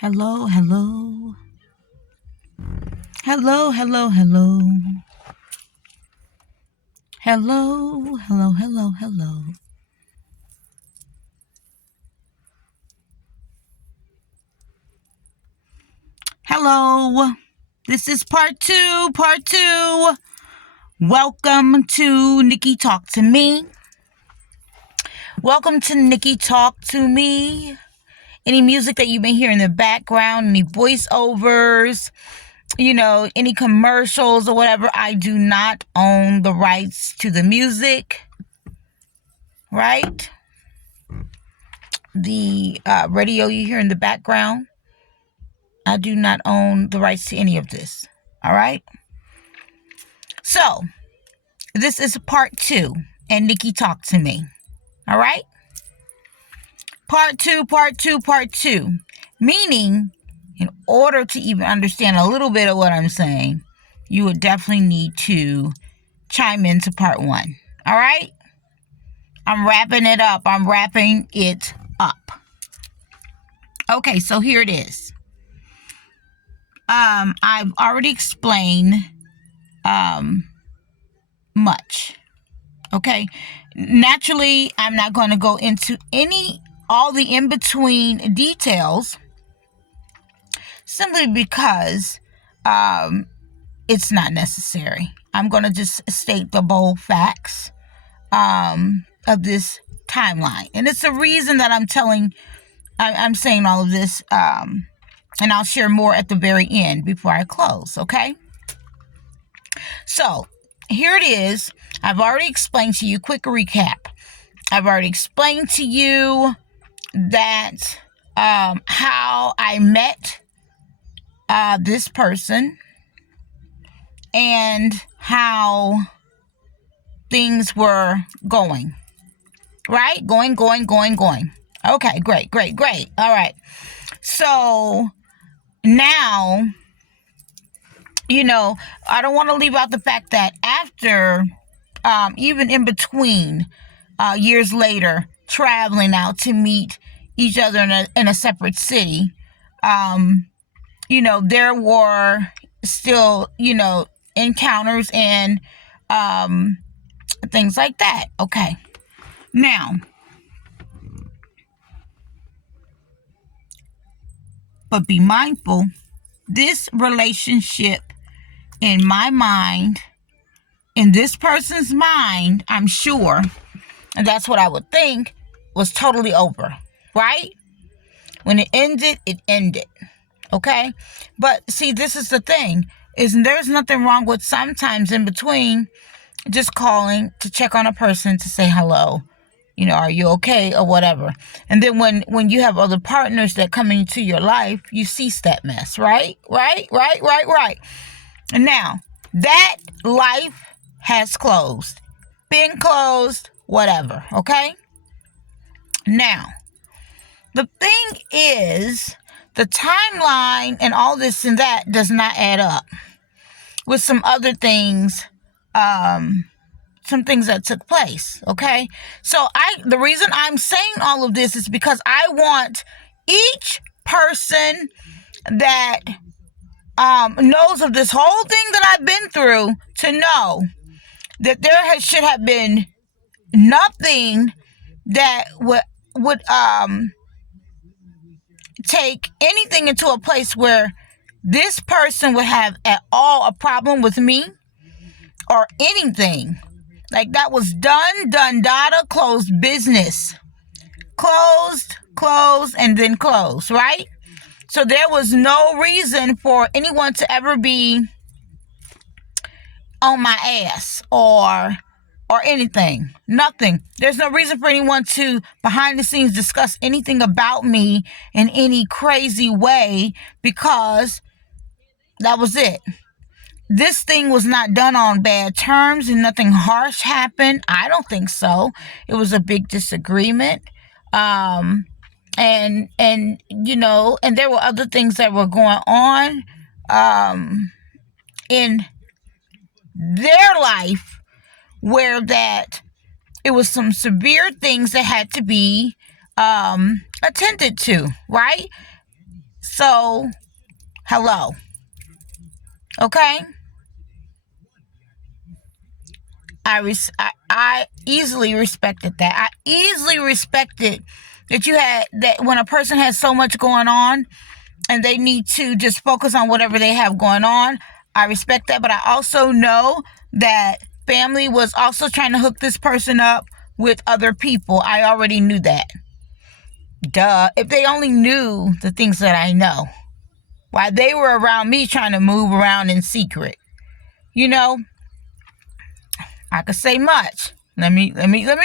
Hello, hello. Hello, hello, hello. Hello, hello, hello, hello. Hello. This is part two. Welcome to Nikki Talk to Me. Welcome to Nikki Talk to Me. Any music that you may hear in the background, any voiceovers, any commercials or whatever, I do not own the rights to the music, right? The radio you hear in the background, I do not own the rights to any of this, all right? So, this is part two, and Nikki Talk to Me, all right? Part two, meaning in order to even understand a little bit of what I'm saying, you would definitely need to chime into part one. All right? I'm wrapping it up. Okay, so here it is. I've already explained much. Okay? Naturally, I'm not going to go into all the in-between details simply because it's not necessary. I'm going to just state the bold facts of this timeline. And it's the reason that I'm saying all of this, and I'll share more at the very end before I close, okay? So, here it is. I've already explained to you, quick recap. I've already explained to you that how I met this person and how things were going. Right? Going. Okay, great. All right. So now, I don't want to leave out the fact that after, even in between, years later, traveling out to meet each other in a separate city, there were still, encounters and things like that. Okay. Now, but be mindful, this relationship in my mind, in this person's mind, I'm sure, and that's what I would think, was totally over, right? When it ended, okay? But see, this is the thing, is there's nothing wrong with sometimes in between just calling to check on a person to say hello. Are you okay or whatever? And then when you have other partners that come into your life, you cease that mess, right? Right. And now, that life has closed. Been closed, whatever, okay? Now, the thing is, the timeline and all this and that does not add up with some other things, some things that took place, okay? So the reason I'm saying all of this is because I want each person that knows of this whole thing that I've been through to know that there should have been nothing that would take anything into a place where this person would have at all a problem with me or anything. Like, that was done, data, closed business. Closed, and then closed, right? So there was no reason for anyone to ever be on my ass or anything. Nothing. There's no reason for anyone to, behind the scenes, discuss anything about me in any crazy way, because that was it. This thing was not done on bad terms and nothing harsh happened. I don't think so. It was a big disagreement. And there were other things that were going on in their life where that it was some severe things that had to be attended to, right? So, hello. Okay? I easily respected that. I easily respected that you had that when a person has so much going on and they need to just focus on whatever they have going on. I respect that, but I also know that family was also trying to hook this person up with other people. I already knew that. Duh. If they only knew the things that I know. Why they were around me trying to move around in secret. You know, I could say much. Let me move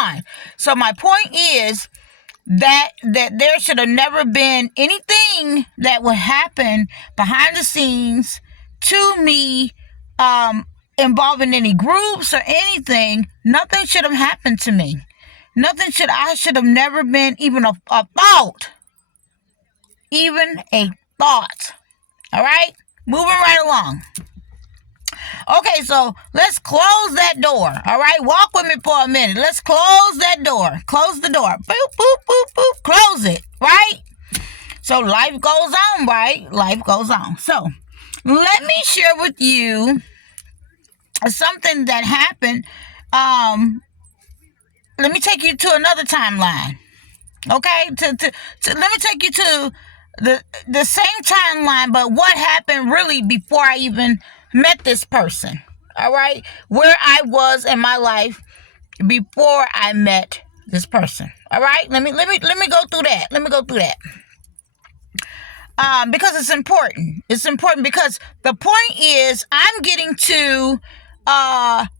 on. So my point is that there should have never been anything that would happen behind the scenes to me involving any groups or anything. Nothing should have happened to me. I should have never been even a thought. Even a thought. All right? Moving right along. Okay, so let's close that door. All right, walk with me for a minute. Let's close that door. Close the door. Boop, boop, boop, boop. Close it, right? So life goes on, right? Life goes on. So let me share with you something that happened. Let me take you to another timeline. Okay, let me take you to the same timeline, but what happened really before I even met this person. All right, where I was in my life before I met this person. All right, let me go through that. Because it's important. It's important because the point is I'm getting to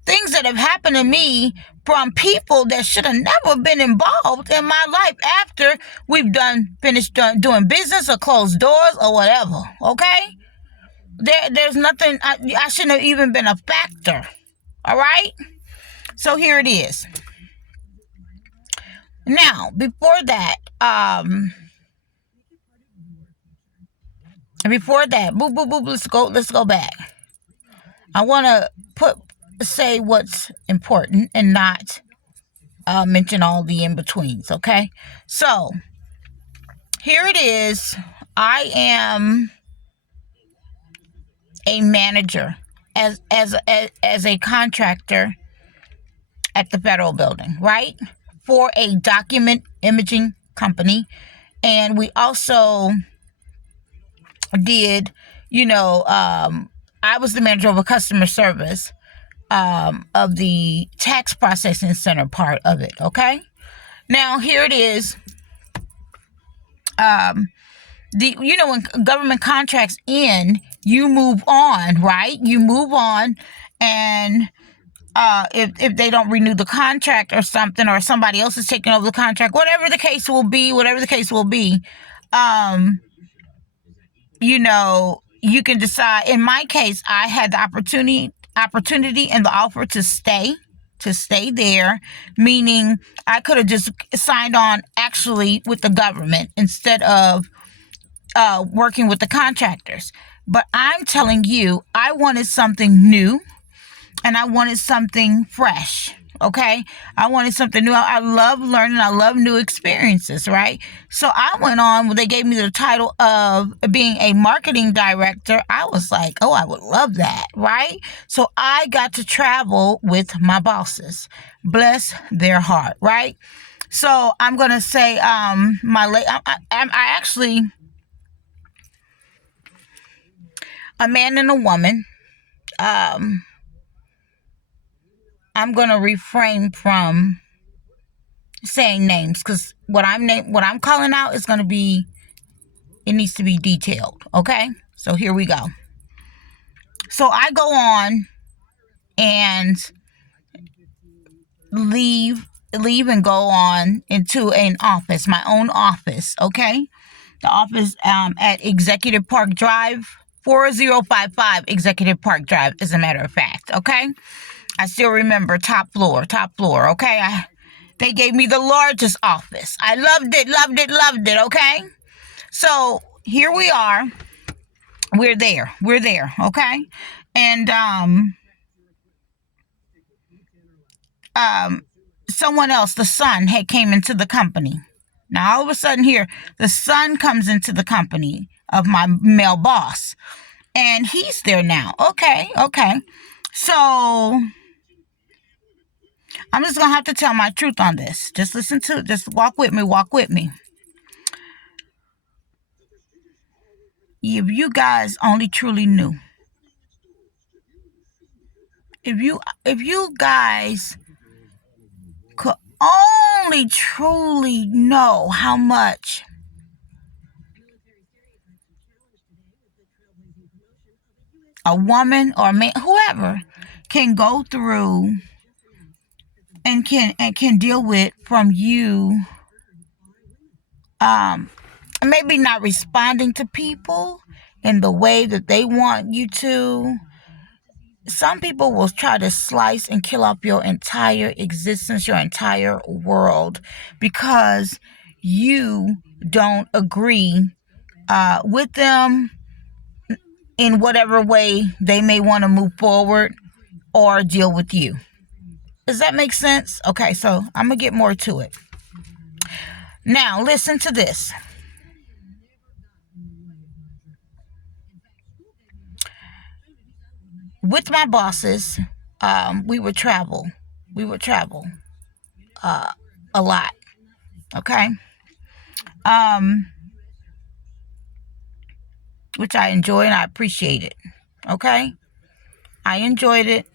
things that have happened to me from people that should have never been involved in my life after we've finished doing business or closed doors or whatever. Okay? There's nothing, I shouldn't have even been a factor. All right? So here it is. Now, before that, boop, boop, boop, let's go back. I want to say what's important and not mention all the in-betweens, okay? So, here it is. I am a manager as a contractor at the federal building, right? For a document imaging company. And we also did, I was the manager of a customer service of the tax processing center part of it, okay? Now, here it is. When government contracts end, you move on, right? You move on, and if they don't renew the contract or something, or somebody else is taking over the contract, whatever the case will be, you can decide. In my case, I had the opportunity and the offer to stay there, meaning I could have just signed on actually with the government instead of working with the contractors. But I'm telling you, I wanted something new and I wanted something fresh. Okay, I wanted something new. I love learning. I love new experiences, right? So I went on. They gave me the title of being a marketing director. I was like, oh, I would love that, right? So I got to travel with my bosses. Bless their heart, right? So I'm gonna say, I actually, a man and a woman. I'm going to refrain from saying names because what I'm calling out is going to be, it needs to be detailed. Okay. So here we go. So I go on and leave and go on into an office, my own office. Okay. The office, at Executive Park Drive, 4055 Executive Park Drive, as a matter of fact. Okay. I still remember top floor, okay? They gave me the largest office. I loved it, okay? So, here we are. We're there, okay? And, someone else, the son, had came into the company. Now, all of a sudden here, the son comes into the company. of my male boss. And he's there now. Okay. So I'm just going to have to tell my truth on this. Just walk with me. If you guys only truly knew. If you guys could only truly know how much a woman or a man, whoever, can go through and can deal with from you, maybe not responding to people in the way that they want you to. Some people will try to slice and kill off your entire existence, your entire world, because you don't agree with them in whatever way they may want to move forward or deal with you. Does that make sense? Okay, so I'm going to get more to it. Now, listen to this. With my bosses, we would travel. A lot. Okay? Which I enjoy and I appreciate it. Okay? I enjoyed it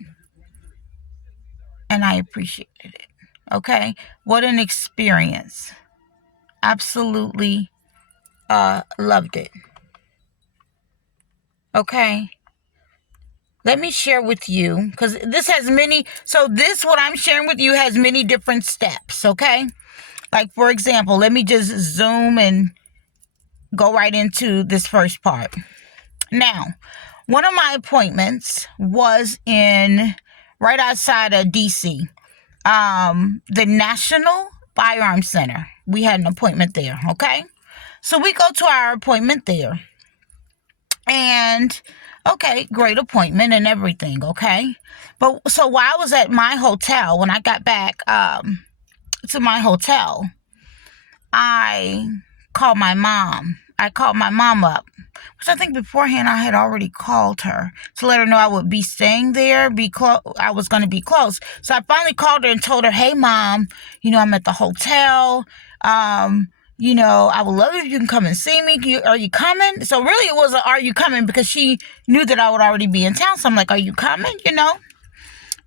and I appreciated it. Okay? What an experience. Absolutely loved it. Okay? Let me share with you, because this has many, what I'm sharing with you has many different steps, okay? Like, for example, let me just zoom and go right into this first part. Now, one of my appointments was right outside of DC, the National Firearms Center. We had an appointment there, okay? So we go to our appointment there. And, okay, great appointment and everything, okay? But so while I was at my hotel, when I got back to my hotel, I called my mom. I called my mom up, which I think beforehand I had already called her to let her know I would be staying there, I was going to be close. So I finally called her and told her, hey, Mom, I'm at the hotel. I would love it if you can come and see me. Are you coming? So really it was are you coming? Because she knew that I would already be in town. So I'm like, are you coming?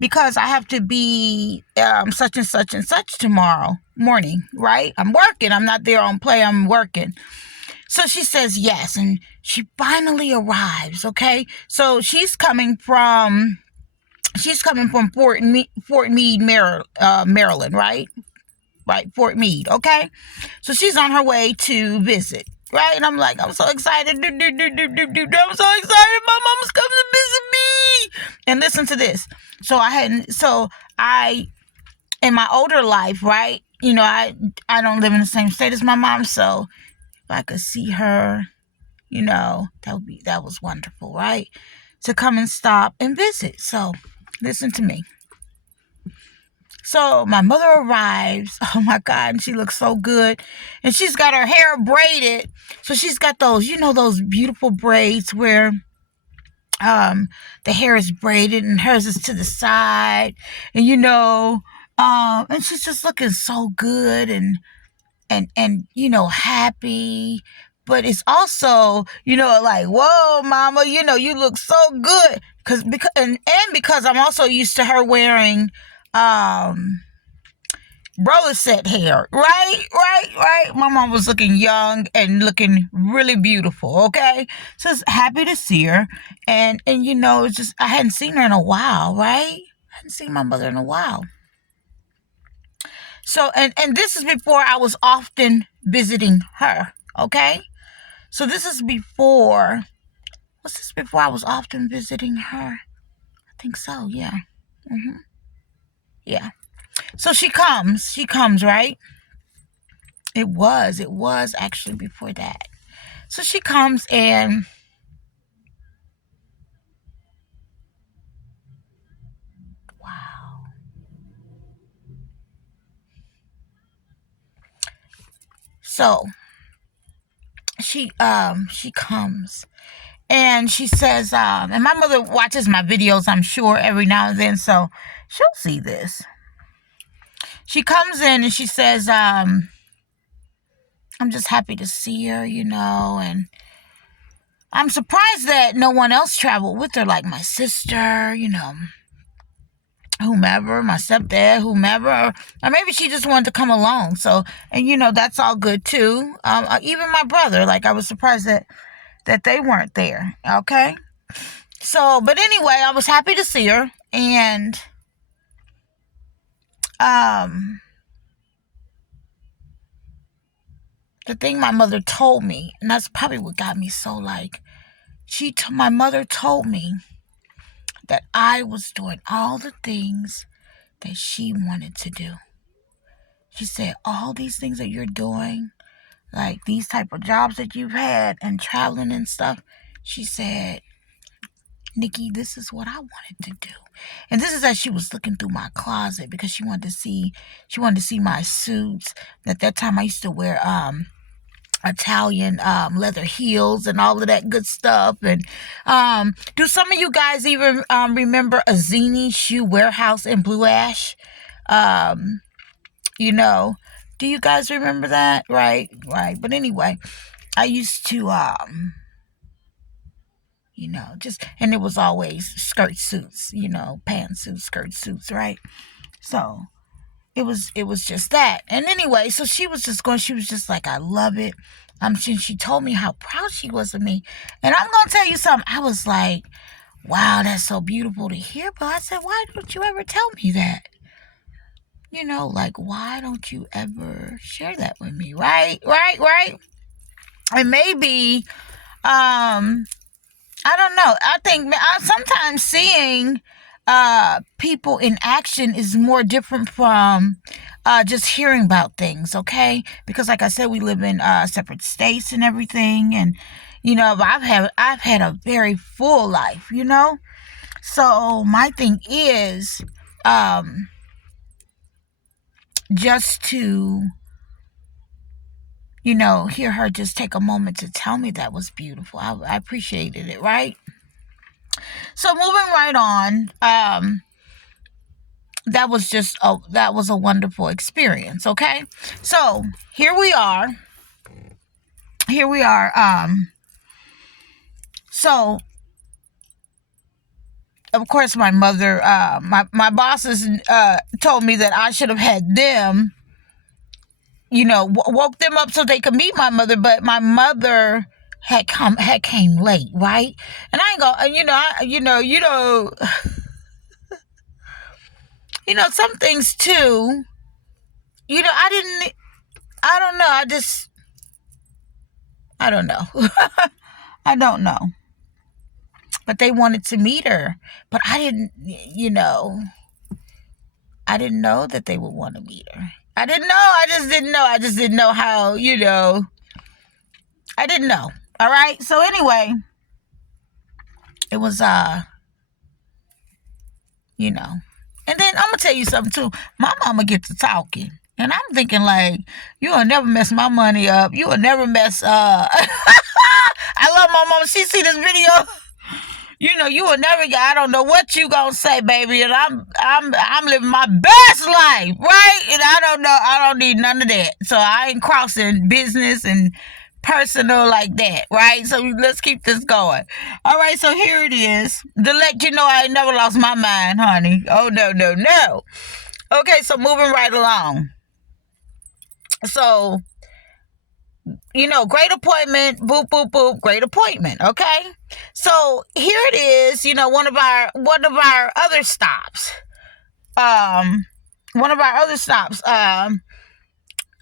Because I have to be such and such and such tomorrow morning, right? I'm working. I'm not there on play. I'm working. So she says yes. And she finally arrives, okay? So she's coming from Fort Meade, Maryland, right? Right, Fort Meade, okay? So she's on her way to visit, right? And I'm like, I'm so excited. I'm so excited. My mama's coming to visit me. And listen to this. In my older life, right? I don't live in the same state as my mom. So if I could see her, that was wonderful, right? To come and stop and visit. So listen to me. So my mother arrives. Oh my God, and she looks so good. And she's got her hair braided. So she's got those, those beautiful braids where the hair is braided and hers is to the side. And and she's just looking so good and happy. But it's also, like, whoa, mama, you look so good. Because I'm also used to her wearing roller set hair, right. My mom was looking young and looking really beautiful, okay? So it's happy to see her. And it's just, I hadn't seen her in a while, right? I hadn't seen my mother in a while. So, and this is before I was often visiting her, okay? So this is before I was often visiting her? I think so, yeah. Yeah. So she comes, right? It was actually before that. So she comes and wow. So she comes and she says, and my mother watches my videos, I'm sure, every now and then, so she'll see this. She comes in and she says, I'm just happy to see her, and I'm surprised that no one else traveled with her, like my sister, whomever, my stepdad, whomever, or maybe she just wanted to come along. So, and that's all good too. Even my brother, like I was surprised that they weren't there. Okay. So, but anyway, I was happy to see her, and the thing my mother told me, and that's probably what got me so like, my mother told me that I was doing all the things that she wanted to do. She said, all these things that you're doing, like these type of jobs that you've had and traveling and stuff, she said, Nikki, this is what I wanted to do. And this is as she was looking through my closet, because she wanted to see my suits. At that time I used to wear Italian leather heels and all of that good stuff. And do some of you guys even remember Azini Shoe Warehouse in Blue Ash? Do you guys remember that? Right. But anyway, I used to and it was always skirt suits, pantsuits, skirt suits, right? So it was just that. And anyway, so she was just like, I love it. She told me how proud she was of me. And I'm going to tell you something. I was like, wow, that's so beautiful to hear. But I said, why don't you ever tell me that? Like, why don't you ever share that with me? Right. And maybe, I don't know. I think sometimes seeing people in action is more different from just hearing about things, okay? Because like I said, we live in separate states and everything, and but I've had a very full life, So my thing is just to hear her just take a moment to tell me that was beautiful. I appreciated it, right? So moving right on, that was a wonderful experience, okay? So here we are. So of course my mother, my bosses told me that I should have had them, woke them up so they could meet my mother, but my mother had came late, right? And I ain't gonna, some things too, I don't know, I don't know. I don't know. But they wanted to meet her, but I didn't know that they would want to meet her. I just didn't know how, I didn't know. All right. So anyway, it was, and then I'm going to tell you something too. My mama gets to talking, and I'm thinking like, you will never mess my money up. You will never mess, I love my mama. She see this video. You will never. I don't know what you gonna say, baby. And I'm living my best life, right? And I don't know. I don't need none of that. So I ain't crossing business and personal like that, right? So let's keep this going. All right. So here it is to let you know I ain't never lost my mind, honey. Oh no. Okay. So moving right along. So. Great appointment, boop, boop, boop, great appointment, okay? So here it is, one of our other stops.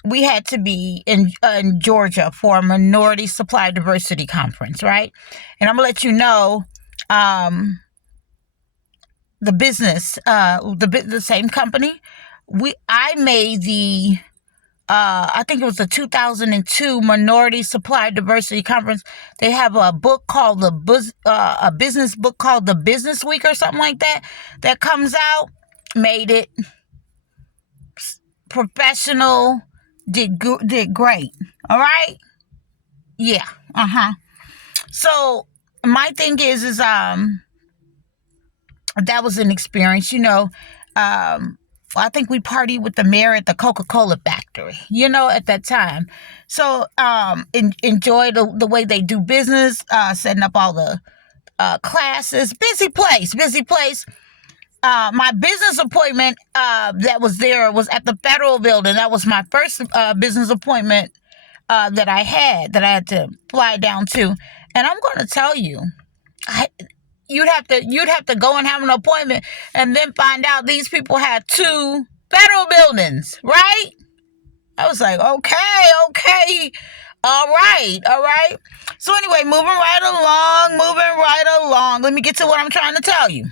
We had to be in Georgia for a Minority Supply Diversity Conference, right? And I'm gonna let you know, the business, the same company, I made the I think it was the 2002 Minority Supply Diversity Conference. They have a book called a business book called The Business Week or something like that comes out. Made it professional, did great. All right. Yeah. So my thing is that was an experience, I think we partied with the mayor at the Coca-Cola factory, at that time. So enjoy the way they do business, setting up all the classes. Busy place, busy place. My business appointment that was there was at the Federal Building. That was my first business appointment that I had to fly down to. And I'm going to tell you, you'd have to go and have an appointment and then find out these people had 2 federal buildings, right? I was like, okay. All right. So anyway, moving right along. Let me get to what I'm trying to tell you.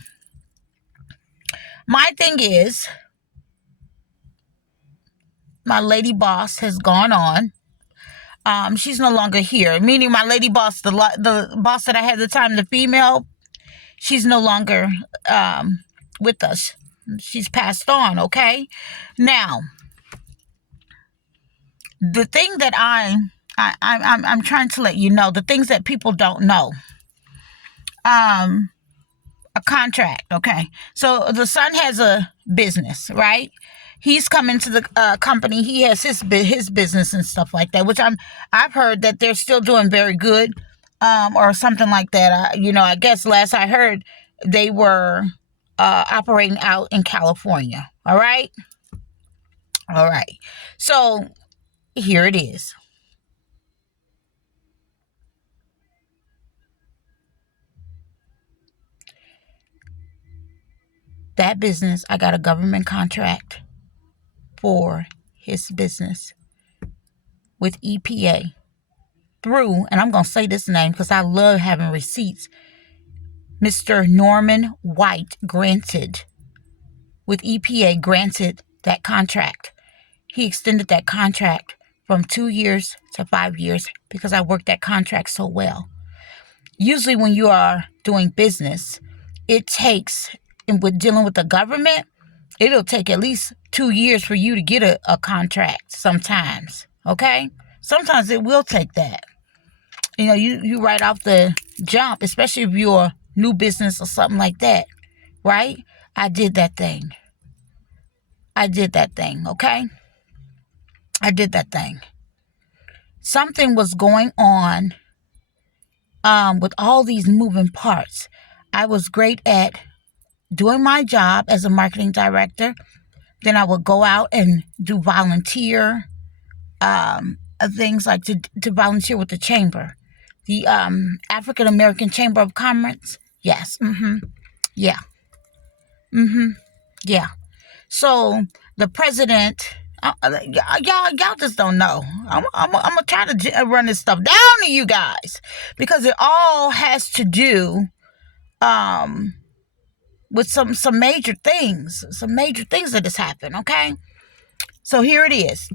My thing is, my lady boss has gone on. She's no longer here. Meaning my lady boss, the boss that I had at the time, the female, she's no longer with us. She's passed on, okay? Now, the thing that I'm trying to let you know, the things that people don't know. A contract, okay? So the son has a business, right? He's come into the company. He has his business and stuff like that, which I've heard that they're still doing very good, or something like that. I guess last I heard they were operating out in California. All right. So here it is. That business, I got a government contract for his business with EPA through, and I'm going to say this name because I love having receipts, Mr. Norman White with EPA granted that contract. He extended that contract from 2 years to 5 years because I worked that contract so well. Usually when you are doing business, it takes, and with dealing with the government, it'll take at least 2 years for you to get a contract sometimes, okay? Sometimes it will take that. You right off the jump, especially if you're a new business or something like that, right? I did that thing, okay? I did that thing. Something was going on with all these moving parts. I was great at doing my job as a marketing director. Then I would go out and do volunteer things, like to volunteer with the chamber, the African American Chamber of Commerce. Yes. Yeah. Yeah. So the president, y'all just don't know. I'm gonna try to run this stuff down to you guys because it all has to do with some major things that has happened. Okay, so here it is.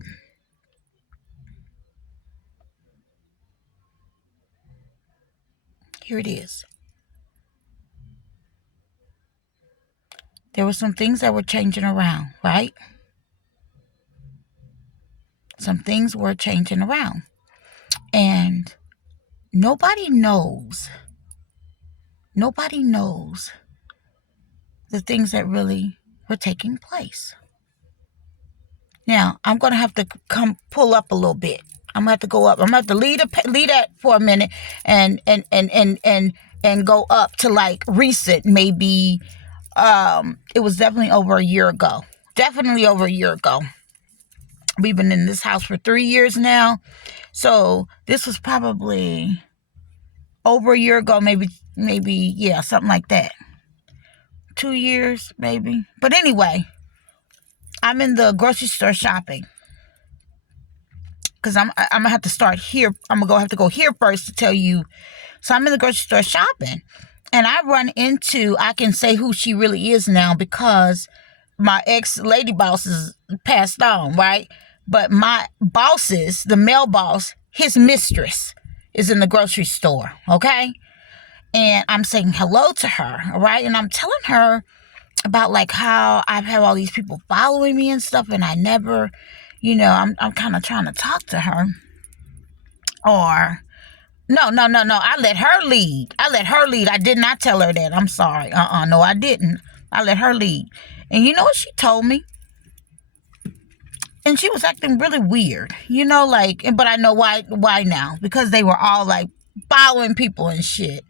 There were some things that were changing around, right? Some things were changing around, and nobody knows the things that really were taking place. Now, I'm going to have to pull up a little bit. I'm going to have to go up. I'm going to have to lead that for a minute and go up to like recent, maybe it was definitely over a year ago. We've been in this house for 3 years now. So this was probably over a year ago, maybe, yeah, something like that. 2 years, maybe. But anyway, I'm in the grocery store shopping because I'm gonna have to start here. I'm gonna have to go here first to tell you. So I'm in the grocery store shopping, and I run into, I can say who she really is now because my ex lady boss is passed on, right? But my bosses, the male boss, his mistress is in the grocery store, okay? And I'm saying hello to her, right? And I'm telling her about like how I've had all these people following me and stuff, and I never, I'm kind of trying to talk to her, or No. I let her lead. I did not tell her that. I'm sorry. No, I didn't. I let her lead. And you know what she told me? And she was acting really weird. But I know why now. Because they were all like following people and shit.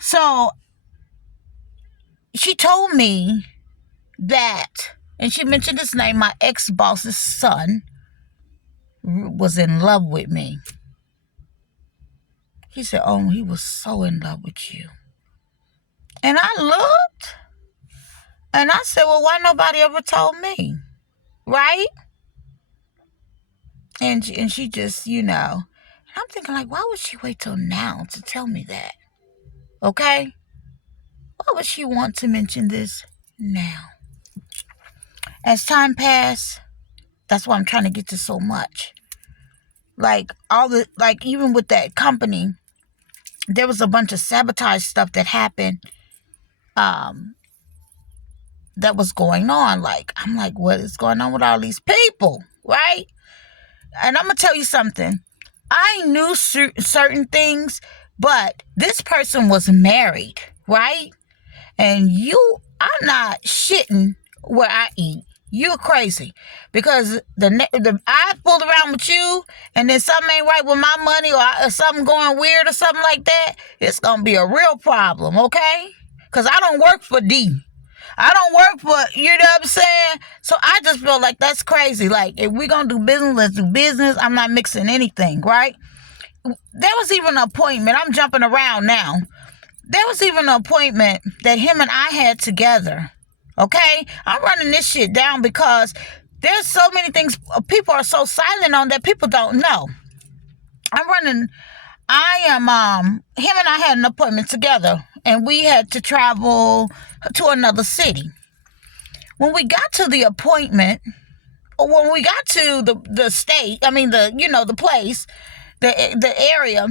So she told me that, and she mentioned his name, my ex-boss's son was in love with me. He said, oh, he was so in love with you. And I looked and I said, well, why nobody ever told me? Right? And she just, I'm thinking, like, why would she wait till now to tell me that? Okay? Why would she want to mention this now? As time passed, that's why I'm trying to get to so much. Even with that company, there was a bunch of sabotage stuff that happened, that was going on. I'm like, what is going on with all these people? Right? And I'm going to tell you something. I knew certain things, but this person was married, right? And I'm not shitting where I eat. You're crazy. Because I fooled around with you, and then something ain't right with my money, or something going weird or something like that, it's going to be a real problem, okay? Because I don't work for D. I don't work for, you know what I'm saying? So I just feel like that's crazy. Like, if we're going to do business, let's do business. I'm not mixing anything, right? There was even an appointment. I'm jumping around now. There was even an appointment that him and I had together. Okay? I'm running this shit down because there's so many things people are so silent on that people don't know. Him and I had an appointment together, and we had to travel to another city. When we got to the appointment, or when we got to the state, the place, the area,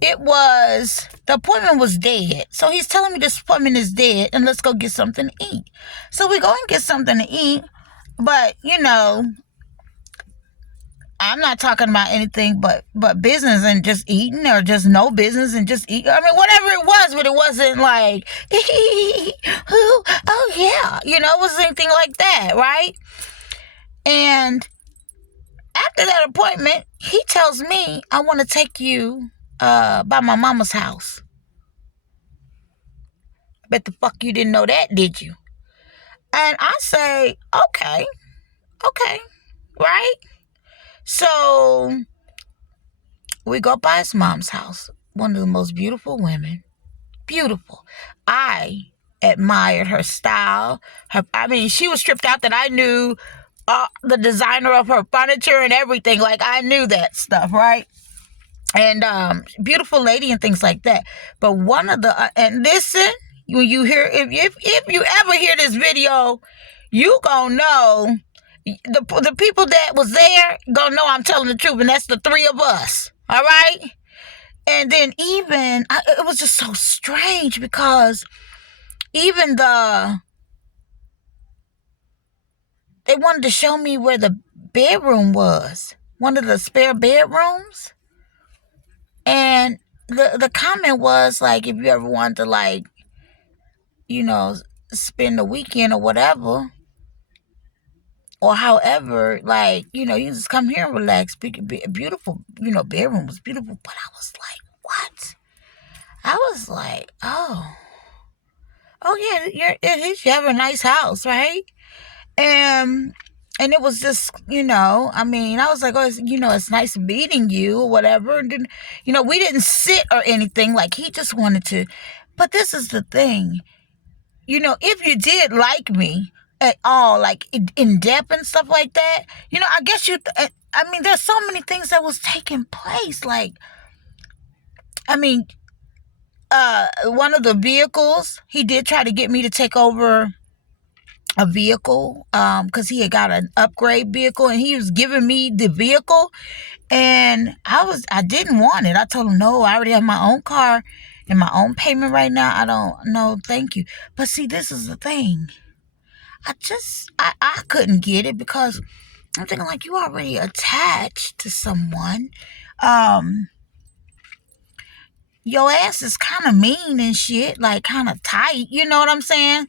the appointment was dead. So he's telling me this appointment is dead and let's go get something to eat. So we go and get something to eat, but I'm not talking about anything but business and just eating, or just no business and just eat. Whatever it was, but it wasn't like, oh yeah, it wasn't anything like that, right? And after that appointment, he tells me, I want to take you by my mama's house. I bet the fuck you didn't know that, did you? And I say, okay, right? So we go by his mom's house. One of the most beautiful women. Beautiful. I admired her style. She was stripped out that I knew the designer of her furniture and everything. Like, I knew that stuff, right? And beautiful lady and things like that. But one of the and listen, when you hear, if you ever hear this video, you gonna know, the people that was there gonna know I'm telling the truth, and that's the three of us. All right. And then it was just so strange because even they wanted to show me where the bedroom was, one of the spare bedrooms. And the comment was like, if you ever want to spend the weekend or whatever, or however, you just come here and relax. Beautiful, bedroom was beautiful. But I was like, what? I was like, oh yeah, you have a nice house, right? And it was just, I was like, oh, it's nice meeting you or whatever. And then, we didn't sit or anything. Like, he just wanted to. But this is the thing. If you did like me at all, like in depth and stuff like that, I guess there's so many things that was taking place. Like, one of the vehicles, he did try to get me to take over a vehicle, because he had got an upgrade vehicle, and he was giving me the vehicle, and I didn't want it. I told him, no, I already have my own car and my own payment right now. I don't know, thank you. But see, this is the thing. I couldn't get it because I'm thinking, like, you already attached to someone. your ass is kind of mean and shit, like kind of tight. You know what I'm saying?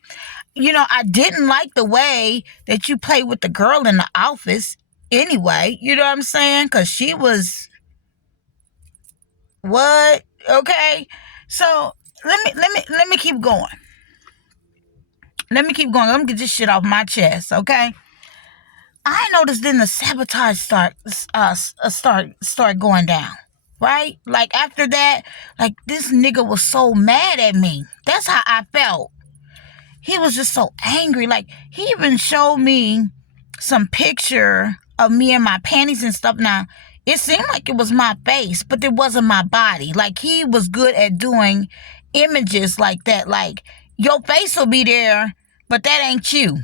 I didn't like the way that you played with the girl in the office anyway. You know what I'm saying? Because she was what? Okay. So let me keep going. Let me keep going. Let me get this shit off my chest, okay? I noticed then the sabotage start going down, right? Like after that, like this nigga was so mad at me. That's how I felt. He was just so angry. Like he even showed me some picture of me and my panties and stuff. Now it seemed like it was my face, but it wasn't my body. Like he was good at doing images like that. Like your face will be there, but that ain't you.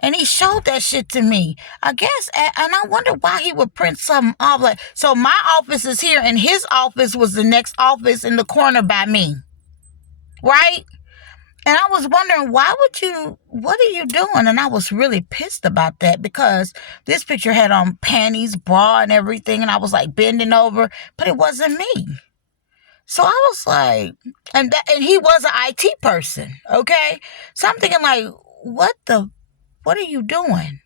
And he showed that shit to me. I guess, and I wonder why he would print something off. Like, so my office is here, and his office was the next office in the corner by me. Right? And I was wondering, what are you doing? And I was really pissed about that because this picture had on panties, bra, and everything. And I was like bending over, but it wasn't me. So I was like, and he was an IT person, okay? So I'm thinking like, what are you doing?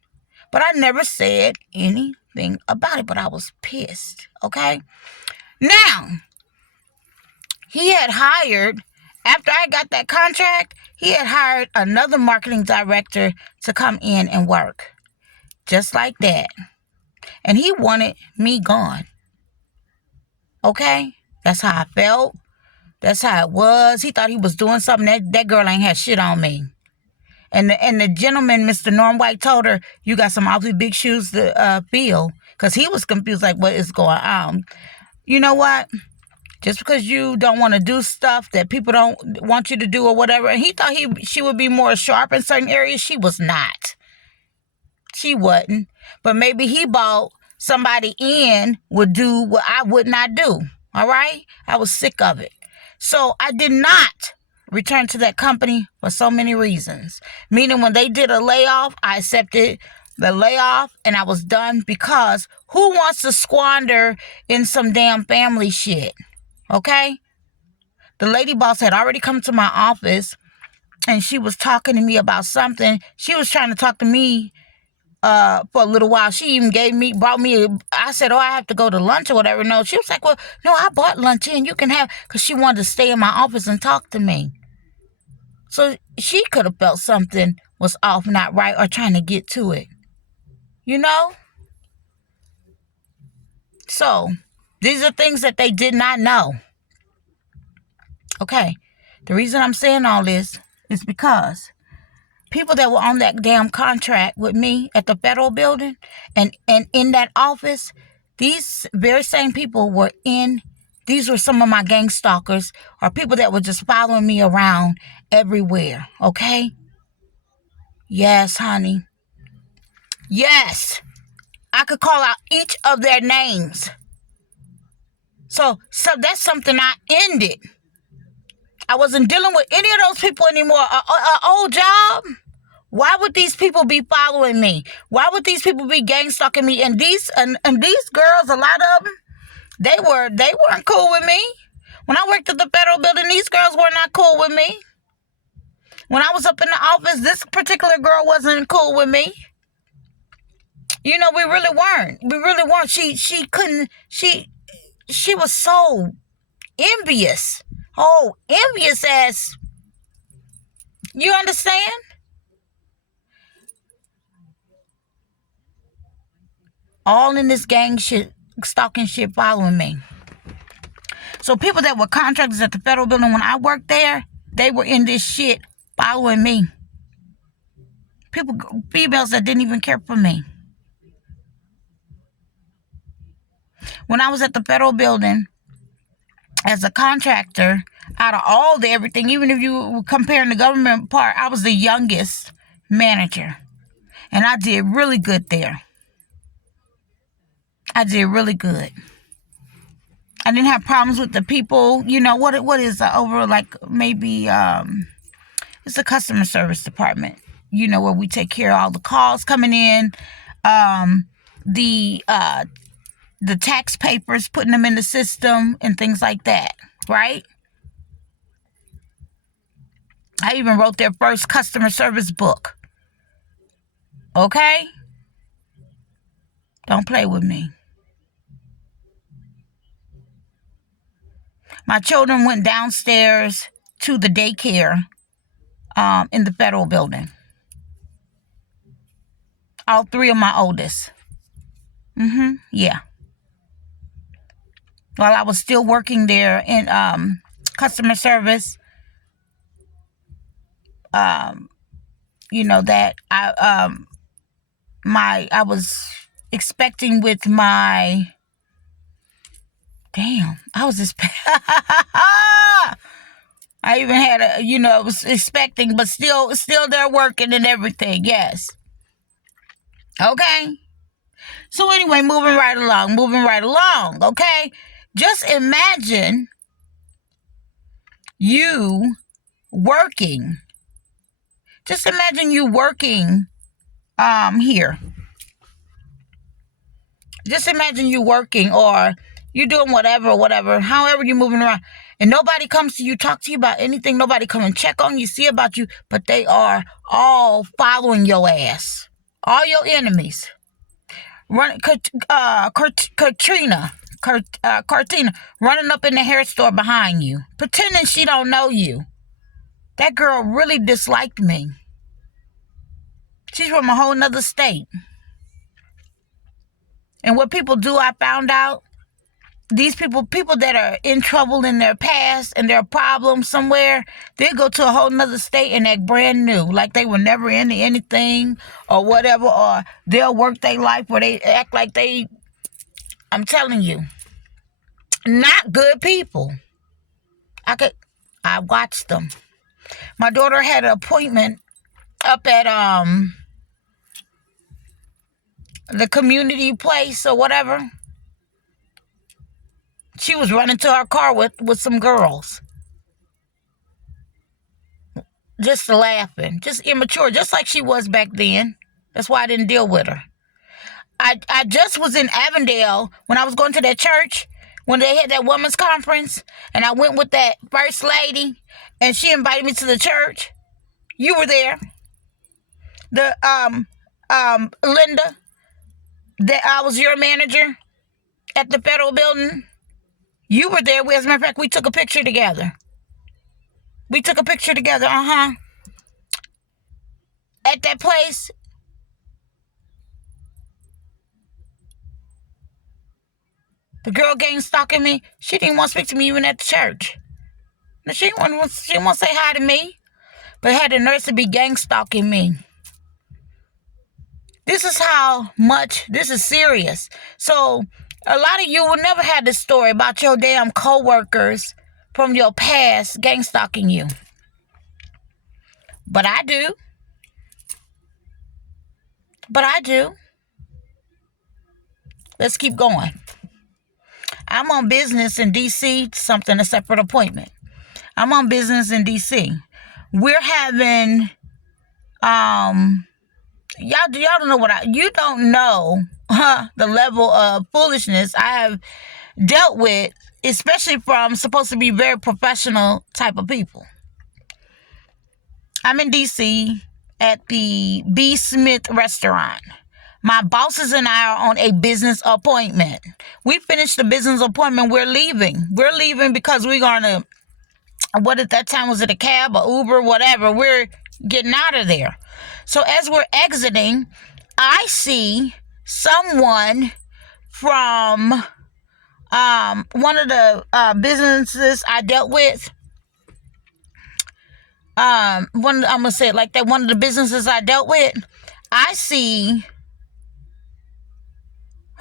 But I never said anything about it, but I was pissed, okay? Now, he had hired, after I got that contract, he had hired another marketing director to come in and work. Just like that. And he wanted me gone. Okay? That's how I felt. That's how it was. He thought he was doing something. That girl ain't had shit on me. And the gentleman, Mr. Norm White, told her, you got some awfully big shoes to fill. Because he was confused, like, what is going on? You know what? Just because you don't want to do stuff that people don't want you to do or whatever. And he thought she would be more sharp in certain areas. She was not. She wasn't. But maybe he bought somebody in would do what I would not do. All right? I was sick of it. So I did not return to that company for so many reasons. Meaning when they did a layoff, I accepted the layoff and I was done because who wants to squander in some damn family shit? Okay? The lady boss had already come to my office and she was talking to me about something. She was trying to talk to me for a little while. She even brought me, I said, I have to go to lunch or whatever. No, she was like, well, no, I bought lunch in. You can have, because she wanted to stay in my office and talk to me. So she could have felt something was off, not right, or trying to get to it. You know? So, these are things that they did not know. Okay. The reason I'm saying all this is because people that were on that damn contract with me at the federal building and in that office, these very same people these were some of my gang stalkers or people that were just following me around everywhere, okay? Yes, honey. Yes. I could call out each of their names. So that's something I ended. I wasn't dealing with any of those people anymore. An old job? Why would these people be following me? Why would these people be gang stalking me? And these girls, a lot of them, they weren't cool with me. When I worked at the federal building, these girls were not cool with me. When I was up in the office, this particular girl wasn't cool with me. You know, we really weren't. We really weren't. She was so envious. Oh, envious ass. You understand? All in this gang shit, stalking shit, following me. So people that were contractors at the federal building when I worked there, they were in this shit following me. Females that didn't even care for me. When I was at the federal building as a contractor, out of all the everything, even if you were comparing the government part, I was the youngest manager. And I did really good there. I did really good. I didn't have problems with the people. You know, what is over like maybe it's a customer service department, you know, where we take care of all the calls coming in. The the tax papers, putting them in the system and things like that, right? I even wrote their first customer service book. Okay? Don't play with me. My children went downstairs to the daycare in the federal building. All three of my oldest. Yeah. While I was still working there in customer service, you know, that I was expecting with my I even had I was expecting, but still they're working and everything. Yes. Okay. So anyway, moving right along. Okay. Just imagine you working. Just imagine you working here. Just imagine you working, or you doing whatever, however you're moving around, and nobody comes to you, talk to you about anything. Nobody come and check on you, see about you, but they are all following your ass. All your enemies. Cartina running up in the hair store behind you, pretending she don't know you. That girl really disliked me. She's from a whole nother state. And what people do, I found out, these people that are in trouble in their past and their problems somewhere, they go to a whole nother state and act brand new, like they were never into anything or whatever, or they'll work their life where they act like I'm telling you, not good people. I watched them. My daughter had an appointment up at the community place or whatever. She was running to her car with some girls. Just laughing. Just immature. Just like she was back then. That's why I didn't deal with her. I just was in Avondale when I was going to that church, when they had that women's conference, and I went with that first lady, and she invited me to the church. You were there. The Linda, that I was your manager at the federal building. You were there. As a matter of fact, we took a picture together. At that place. The girl gang stalking me. She didn't want to speak to me even at the church. She didn't want to say hi to me, but had the nerve to be gang stalking me. This is serious. So a lot of you will never have this story about your damn co-workers from your past gang stalking you. But I do. Let's keep going. I'm on business in D.C., a separate appointment. I'm on business in D.C. We're having, y'all don't know you don't know the level of foolishness I have dealt with, especially from supposed to be very professional type of people. I'm in D.C. at the B. Smith restaurant. My bosses and I are on a business appointment. We finished the business appointment. We're leaving. Because we're going to, what at that time, was it a cab or Uber, whatever? We're getting out of there. So as we're exiting, I see someone from one of the businesses I dealt with. I'm going to say it like that. One of the businesses I dealt with, I see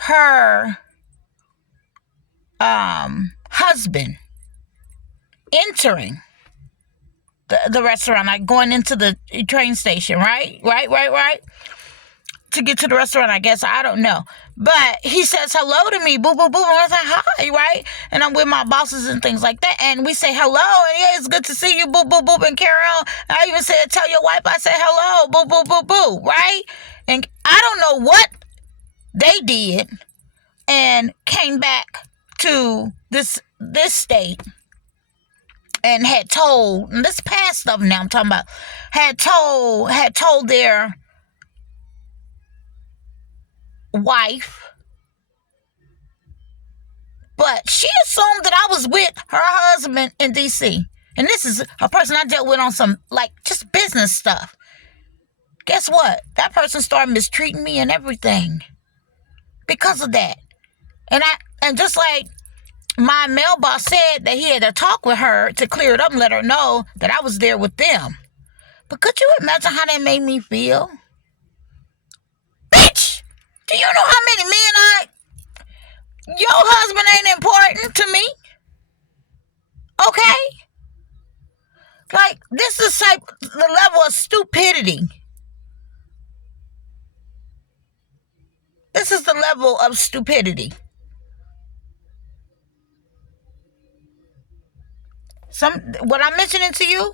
her husband entering the restaurant, like going into the train station, right? To get to the restaurant, I guess. I don't know. But he says hello to me, boo, boo, boo. And I was like, hi, right? And I'm with my bosses and things like that. And we say hello. And yeah, it's good to see you, boo, boo, boo. And carry on. And I even said, tell your wife I said hello, boo, boo, boo, boo, right? And I don't know what they did. and came back to this state and had told, and this past stuff now I'm talking about, had told their wife, but she assumed that I was with her husband in DC. And this is a person I dealt with on some, like, just business stuff. Guess what? That person started mistreating me and everything because of that. And just like my mailbox said that he had to talk with her to clear it up and let her know that I was there with them. But could you imagine how that made me feel? Bitch! Do you know how many men your husband ain't important to me? Okay? Like, this is the level of stupidity. This is the level of stupidity. What I'm mentioning to you,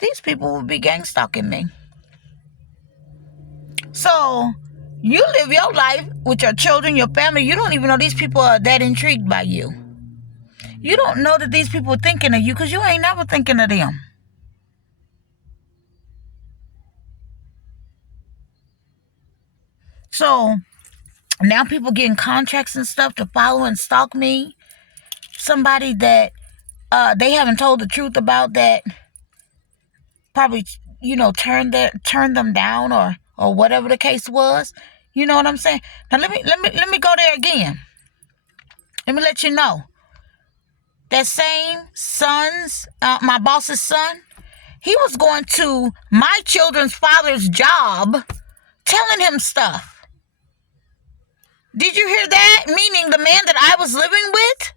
these people will be gang stalking me. So, you live your life with your children, your family. You don't even know these people are that intrigued by you. You don't know that these people are thinking of you because you ain't never thinking of them. So, now people getting contracts and stuff to follow and stalk me. Somebody that they haven't told the truth about, that probably, turned them down or whatever the case was. You know what I'm saying? Now let me go there again. Let me let you know. That same my boss's son, he was going to my children's father's job telling him stuff. Did you hear that? Meaning the man that I was living with,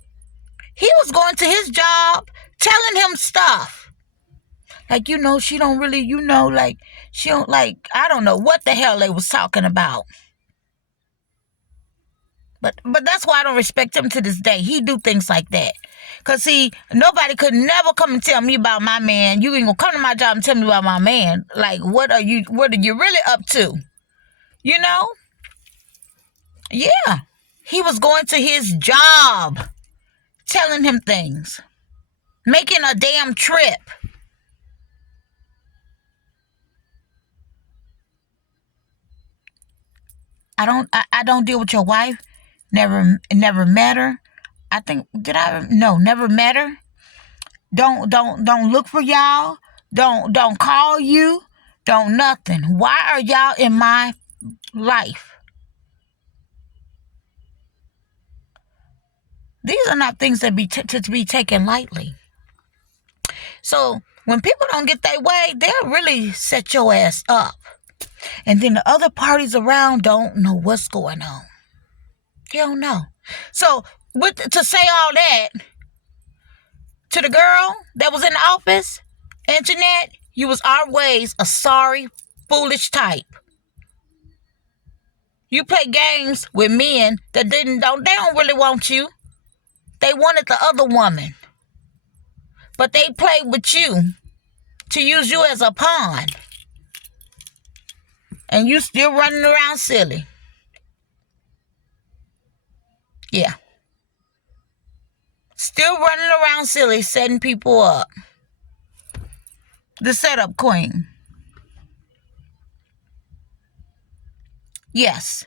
he was going to his job telling him stuff. Like, she don't really, like, she don't, like, I don't know what the hell they was talking about. But that's why I don't respect him to this day. He do things like that. Because, see, nobody could never come and tell me about my man. You ain't going to come to my job and tell me about my man. Like, what are you really up to? Yeah. He was going to his job, telling him things. Making a damn trip. I don't deal with your wife. Never met her. I think, never met her. Don't look for y'all. Don't call you. Don't nothing. Why are y'all in my life? These are not things that to be taken lightly. So when people don't get their way, they'll really set your ass up. And then the other parties around don't know what's going on. They don't know. So to say all that, to the girl that was in the office, Anjanette, you was always a sorry, foolish type. You play games with men that they don't really want you. They wanted the other woman. But they played with you to use you as a pawn. And you still running around silly. Yeah. Still running around silly, setting people up. The setup queen. Yes.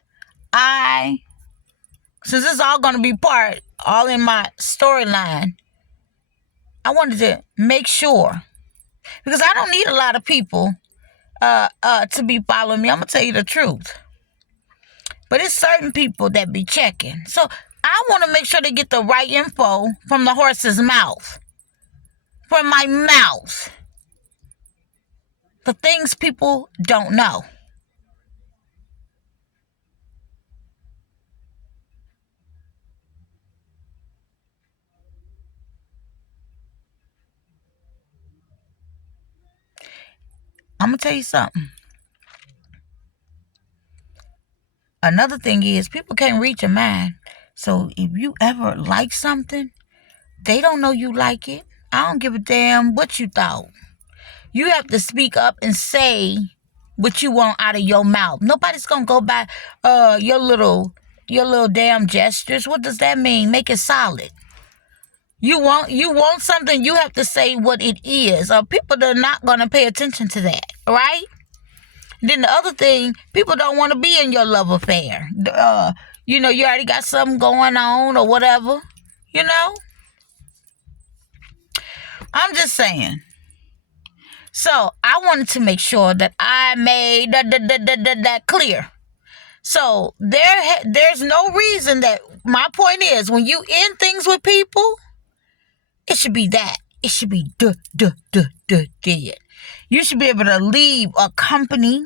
Since this is all going to be all in my storyline, I wanted to make sure. Because I don't need a lot of people to be following me. I'm going to tell you the truth. But it's certain people that be checking. So I want to make sure they get the right info from the horse's mouth. From my mouth. The things people don't know. I'm going to tell you something. Another thing is, people can't read your mind. So if you ever like something, they don't know you like it. I don't give a damn what you thought. You have to speak up and say what you want out of your mouth. Nobody's going to go by your little your little damn gestures. What does that mean? Make it solid. You want something, you have to say what it is, or people are not going to pay attention to that, right? Then the other thing, people don't want to be in your love affair. You already got something going on or whatever, I'm just saying. So I wanted to make sure that I made that clear. So there's no reason that, my point is, when you end things with people, it should be that. It should be dead. You should be able to leave a company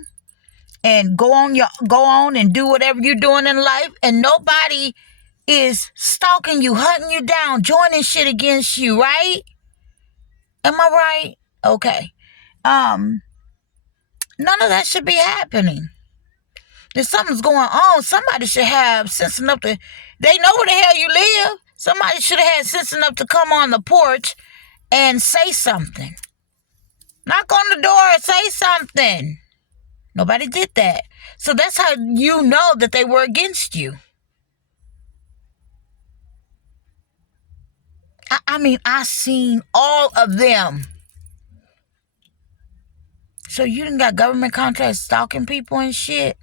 and go on and do whatever you're doing in life, and nobody is stalking you, hunting you down, joining shit against you, right? Am I right? Okay. None of that should be happening. If something's going on, somebody should have sense enough to, they know where the hell you live. Somebody should have had sense enough to come on the porch and say something. Knock on the door and say something. Nobody did that. So that's how you know that they were against you. I mean, I seen all of them. So you done got government contracts stalking people and shit?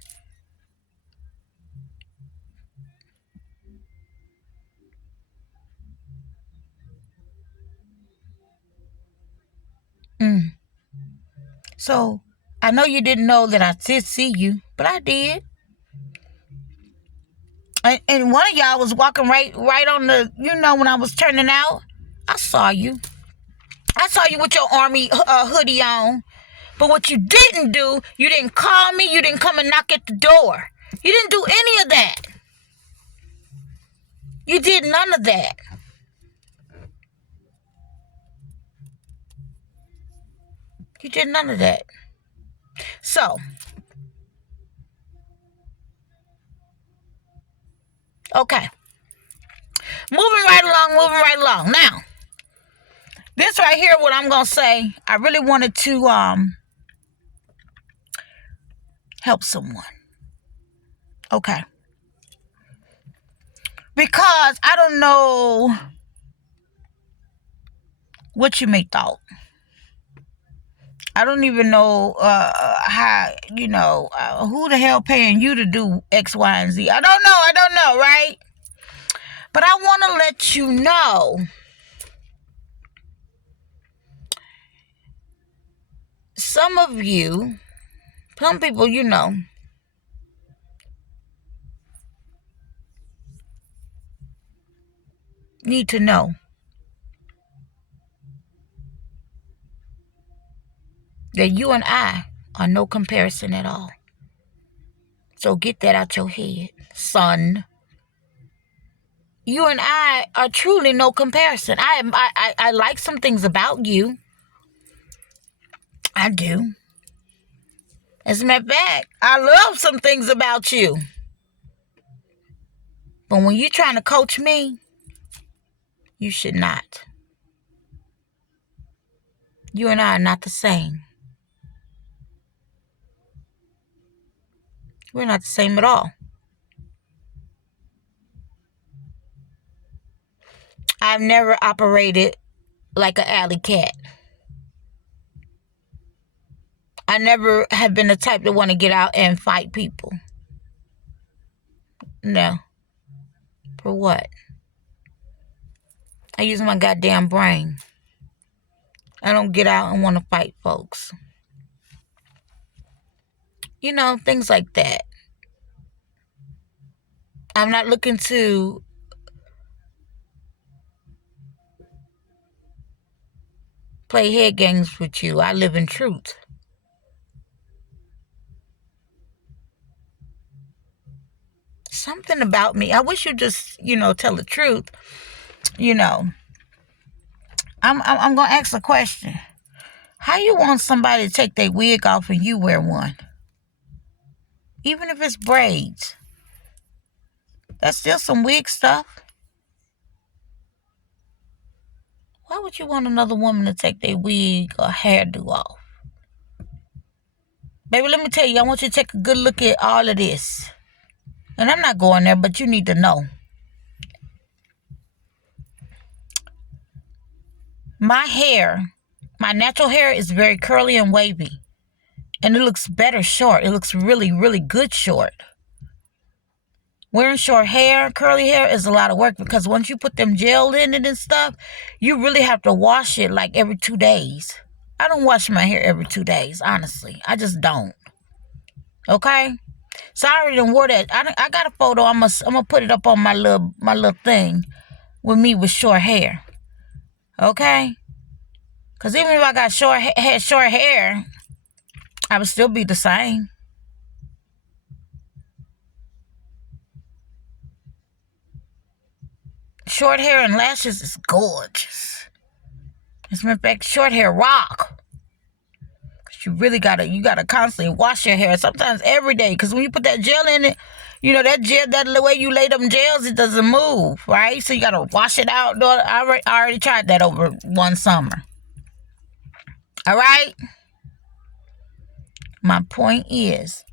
So I know you didn't know that I did see you, but I did. And one of y'all was walking right on the, when I was turning out. I saw you. I saw you with your army hoodie on. But what you didn't do, you didn't call me. You didn't come and knock at the door. You didn't do any of that. You did none of that. You did none of that. So, okay. Moving right along. Now, this right here, what I'm going to say, I really wanted to help someone. Okay. Because I don't know what you may thought. I don't even know how, who the hell paying you to do X, Y, and Z. I don't know, right? But I want to let you know, some people, need to know that you and I are no comparison at all. So get that out your head, son. You and I are truly no comparison. I like some things about you. I do. As a matter of fact, I love some things about you. But when you're trying to coach me, you should not. You and I are not the same. We're not the same at all. I've never operated like an alley cat. I never have been the type to want to get out and fight people. No. For what? I use my goddamn brain. I don't get out and want to fight folks. Things like that. I'm not looking to play head games with you. I live in truth. Something about me. I wish you just, tell the truth. I'm going to ask a question. How you want somebody to take their wig off and you wear one? Even if it's braids. That's still some wig stuff. Why would you want another woman to take their wig or hairdo off? Baby, let me tell you, I want you to take a good look at all of this. And I'm not going there, but you need to know. My hair, my natural hair is very curly and wavy. And it looks better short. It looks really, really good short. Wearing short hair, curly hair is a lot of work because once you put them gel in it and stuff, you really have to wash it like every 2 days. I don't wash my hair every 2 days, honestly. I just don't. Okay? So I already wore that. I got a photo. I'm gonna put it up on my little thing with me with short hair. Okay? Because even if I got short hair, I would still be the same. Short hair and lashes is gorgeous. As a matter of fact, short hair rock. Cause you really gotta constantly wash your hair. Sometimes every day. Cause when you put that gel in it, that gel, that the way you lay them gels, it doesn't move, right? So you gotta wash it out. I already tried that over one summer. All right. My point is,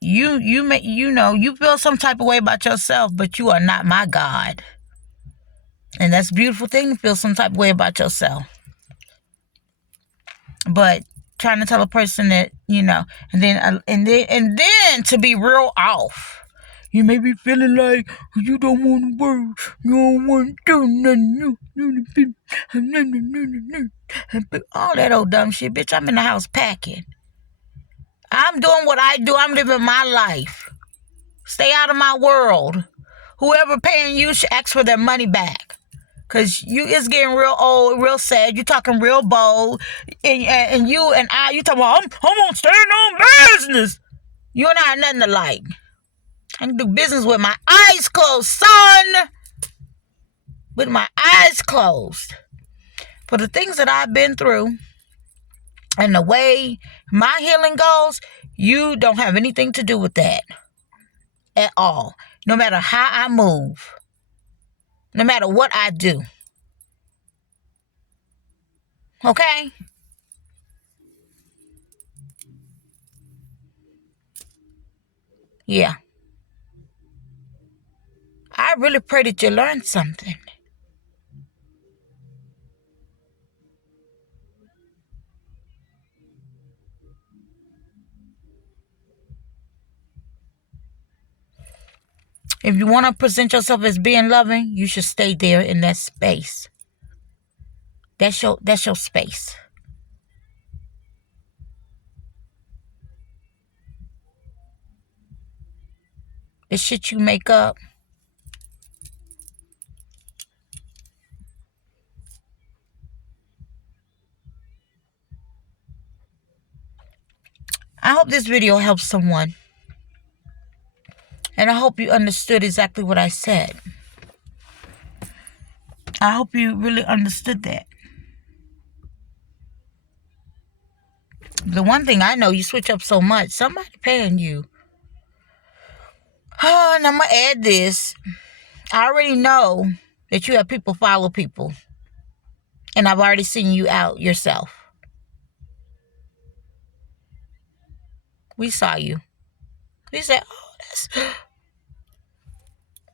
you feel some type of way about yourself, but you are not my God. And that's a beautiful thing to feel some type of way about yourself. But trying to tell a person that, and then to be real off. You may be feeling like you don't want to work, you don't want to do nothing, all that old dumb shit. Bitch, I'm in the house packing. I'm doing what I do. I'm living my life. Stay out of my world. Whoever paying you should ask for their money back. Because it's getting real old, real sad. You talking real bold. And you talking about, I'm going to stand on business. You and I are nothing alike. I can do business with my eyes closed, son. With my eyes closed. For the things that I've been through and the way my healing goes, you don't have anything to do with that at all. No matter how I move. No matter what I do. Okay? Yeah. I really pray that you learn something. If you want to present yourself as being loving, you should stay there in that space. That's your space. The shit you make up. I hope this video helps someone. And I hope you understood exactly what I said. I hope you really understood that. The one thing I know, you switch up so much, somebody paying you. Oh, and I'm going to add this. I already know that you have people follow people. And I've already seen you out yourself. We saw you. We said, oh, that's...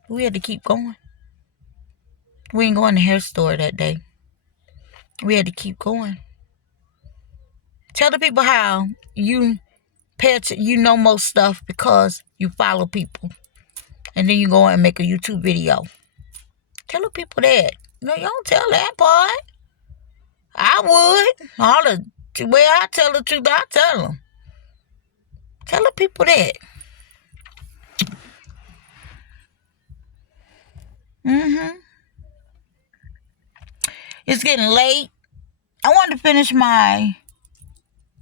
We had to keep going. We ain't going to the hair store that day. We had to keep going. Tell the people how you know most stuff because you follow people. And then you go and make a YouTube video. Tell the people that. You don't tell that part. I would. The way I tell the truth, I tell them. Tell the people that. It's getting late. I want to finish my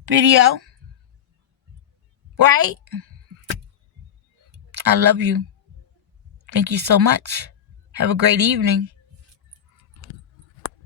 video. Right? I love you. Thank you so much. Have a great evening.